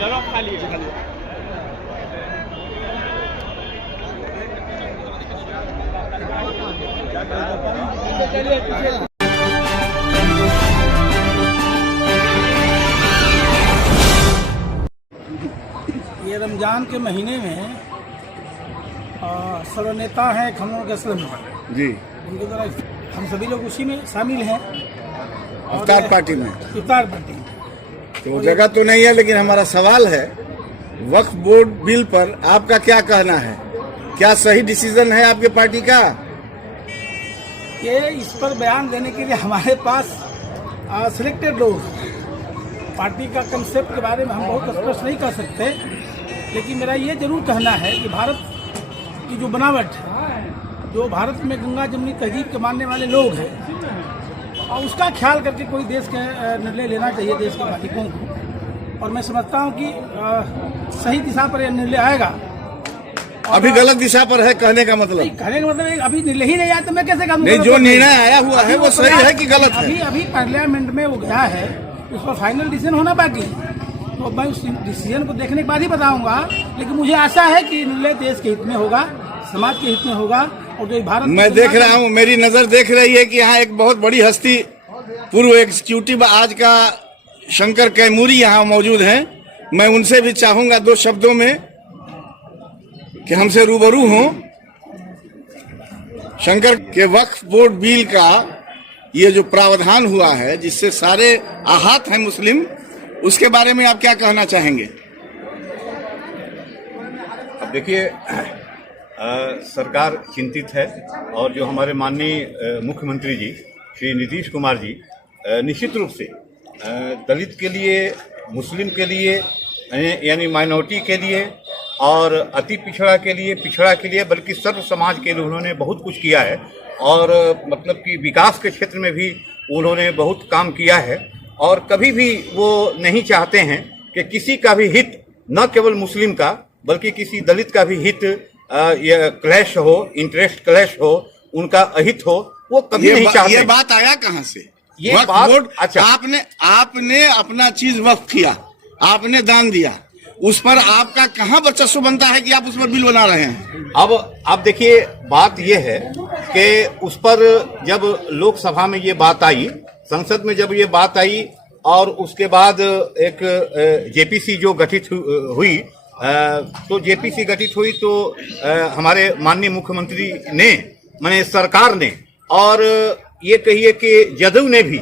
ये रमज़ान के महीने में सर्वनेता हैं हम लोग के असलम जी, उनके द्वारा हम सभी लोग उसी में शामिल हैं। इफ्तार पार्टी में तो जगह तो नहीं है, लेकिन हमारा सवाल है वक्फ बोर्ड बिल पर आपका क्या कहना है? क्या सही डिसीजन है आपके पार्टी का? ये इस पर बयान देने के लिए हमारे पास सिलेक्टेड लोग, पार्टी का कंसेप्ट के बारे में हम बहुत स्पष्ट नहीं कर सकते, लेकिन मेरा ये जरूर कहना है कि भारत की जो बनावट है, जो भारत में गंगा जमुनी तहजीब के मानने वाले लोग हैं, और उसका ख्याल करके कोई देश के निर्णय लेना चाहिए देश के नागरिकों को। और मैं समझता हूँ कि सही दिशा पर यह निर्णय आएगा। अभी गलत दिशा पर है कहने का मतलब? कहने का मतलब अभी निर्णय ही नहीं आया तो मैं कैसे कहूँ? नहीं, जो निर्णय आया हुआ है वो सही है कि गलत है? अभी पार्लियामेंट में वो गया है, उस पर फाइनल डिसीजन होना बाकी, तो मैं उस डिसीजन को देखने के बाद ही बताऊंगा। लेकिन मुझे आशा है कि निर्णय देश के हित में होगा, समाज के हित में होगा। और जो भारत, मैं देख रहा हूँ, मेरी नजर देख रही है कि यहाँ एक बहुत बड़ी हस्ती, पूर्व एग्जीक्यूटिव आज का शंकर कैमूरी यहाँ मौजूद हैं। मैं उनसे भी चाहूंगा दो शब्दों में कि हमसे रूबरू हों। शंकर के वक्फ बोर्ड बिल का ये जो प्रावधान हुआ है, जिससे सारे आहत हैं मुस्लिम, उसके बारे में आप क्या कहना चाहेंगे? अब देखिए, सरकार चिंतित है, और जो हमारे माननीय मुख्यमंत्री जी श्री नीतीश कुमार जी निश्चित रूप से दलित के लिए, मुस्लिम के लिए, यानी माइनॉरिटी के लिए, और अति पिछड़ा के लिए, बल्कि सर्व समाज के लिए उन्होंने बहुत कुछ किया है। और मतलब कि विकास के क्षेत्र में भी उन्होंने बहुत काम किया है। और कभी भी वो नहीं चाहते हैं कि किसी का भी हित, न केवल मुस्लिम का बल्कि किसी दलित का भी हित क्लैश हो, इंटरेस्ट क्लैश हो, उनका अहित हो, वो कभी नहीं चाहते। ये बात आया कहाँ से? ये बात, अच्छा, आपने अपना चीज वक्फ किया, आपने दान दिया, उस पर आपका कहाँ वर्चस्व बनता है कि आप उस पर बिल बना रहे हैं? अब देखिए, बात ये है कि उस पर जब लोकसभा में ये बात आई, संसद में जब ये बात आई, और उसके बाद एक जेपीसी जो गठित हुई, तो जेपीसी गठित हुई तो हमारे माननीय मुख्यमंत्री ने, माने सरकार ने, और ये कहिए कि जदयू ने भी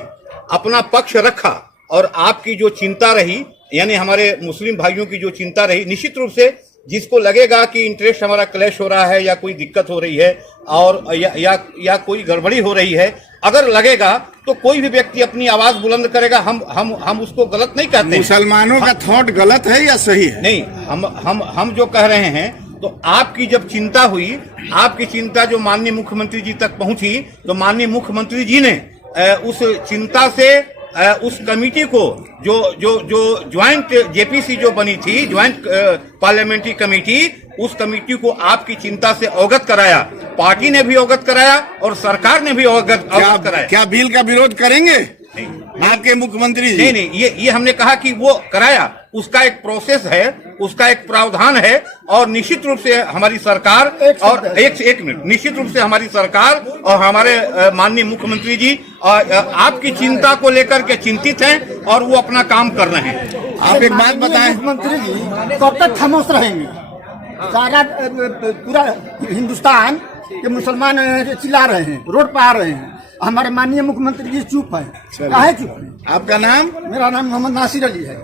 अपना पक्ष रखा। और आपकी जो चिंता रही, यानी हमारे मुस्लिम भाइयों की जो चिंता रही, निश्चित रूप से जिसको लगेगा कि इंटरेस्ट हमारा क्लैश हो रहा है, या कोई दिक्कत हो रही है, और या कोई गड़बड़ी हो रही है, अगर लगेगा तो कोई भी व्यक्ति अपनी आवाज बुलंद करेगा। हम उसको गलत नहीं कहते। मुसलमानों का थॉट गलत है या सही है? नहीं, हम जो कह रहे हैं, तो आपकी जब चिंता हुई, आपकी चिंता जो माननीय मुख्यमंत्री जी तक पहुंची, तो माननीय मुख्यमंत्री जी ने उस चिंता से उस कमेटी को, जो ज्वाइंट जेपीसी जो बनी थी, ज्वाइंट पार्लियामेंट्री कमेटी, उस कमेटी को आपकी चिंता से अवगत कराया। पार्टी ने भी अवगत कराया और सरकार ने भी अवगत कराया। क्या बिल का विरोध करेंगे? नहीं, आपके मुख्यमंत्री जी? नहीं, ये हमने कहा कि वो कराया, उसका एक प्रोसेस है, उसका एक प्रावधान है। और निश्चित रूप से हमारी सरकार, और एक मिनट, निश्चित रूप से हमारी सरकार और हमारे माननीय मुख्यमंत्री जी आपकी चिंता को लेकर के चिंतित हैं, और वो अपना काम कर रहे हैं। आप एक बात बताएं, मुख्यमंत्री जी कब तक खामोश रहेंगे? सारा पूरा हिंदुस्तान के मुसलमान चिल्ला रहे हैं, रोड पर आ रहे हैं, हमारे माननीय मुख्यमंत्री जी चुप है। काहे चुप है? आपका नाम? मेरा नाम मोहम्मद नासिर अली है।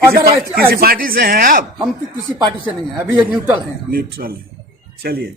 किसी पार्टी से हैं आप? हम किसी पार्टी से नहीं है, अभी ये न्यूट्रल हैं। न्यूट्रल है। चलिए।